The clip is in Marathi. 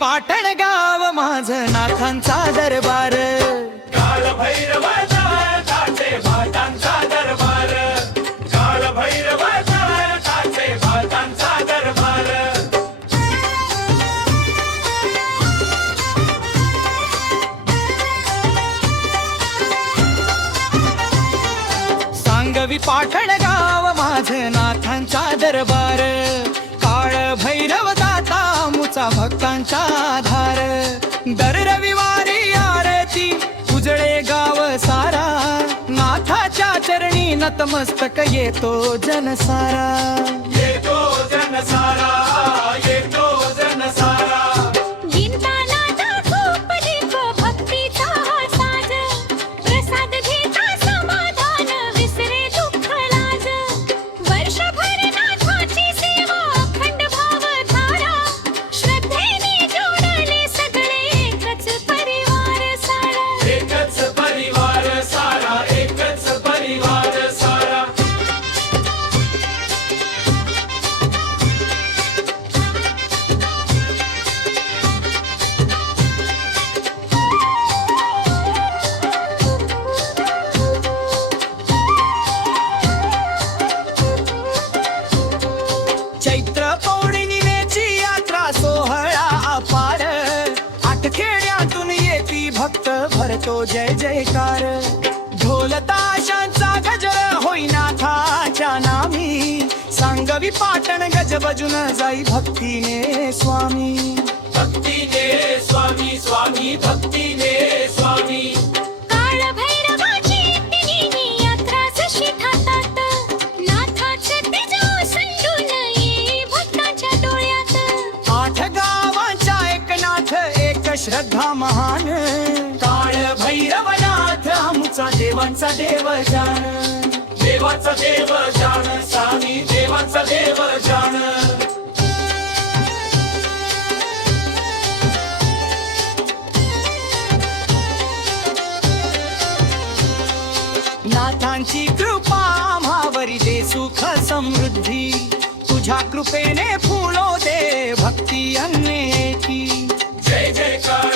पाटण गाव माझं नाथांचा दरबार, काळ भैरवाचा ताटे भातांचा दरबार, काळ भैरवाचा ताटे भातांचा दरबार. सांगवी पाटण गाव माझं नाथांचा दरबार, काळ भैरव दाता मुचा भक्तांचा आधार. दर रविवारी आरती उजळे गाव सारा, नाथाच्या चरणी नतमस्तक येतो जनसारा. येतो जनसारा, येतो जनसारा. चैत्र पौर्णिमेची यात्रा सोहळा अपार, आठखेड्यातून येती भक्त भरतो जय जयकार. ढोल ताशांचा गजर होई नाथाच्या नामी, सांगवी पाटण गजबजून जाई भक्तीने स्वामी. भक्तीने स्वामी, स्वामी भक्तीने स्वामी. श्रद्धा महान, काळ भैरवनाथ आमचा देवांचा देव जाण. देवाचा देव जाण, स्वामी देवाचा देव जाण. नाथांची कृपा आम्हावरी दे सुख समृद्धी, तुझ्या कृपेने फुलो दे भक्ती अन्वेषी. जय जयकार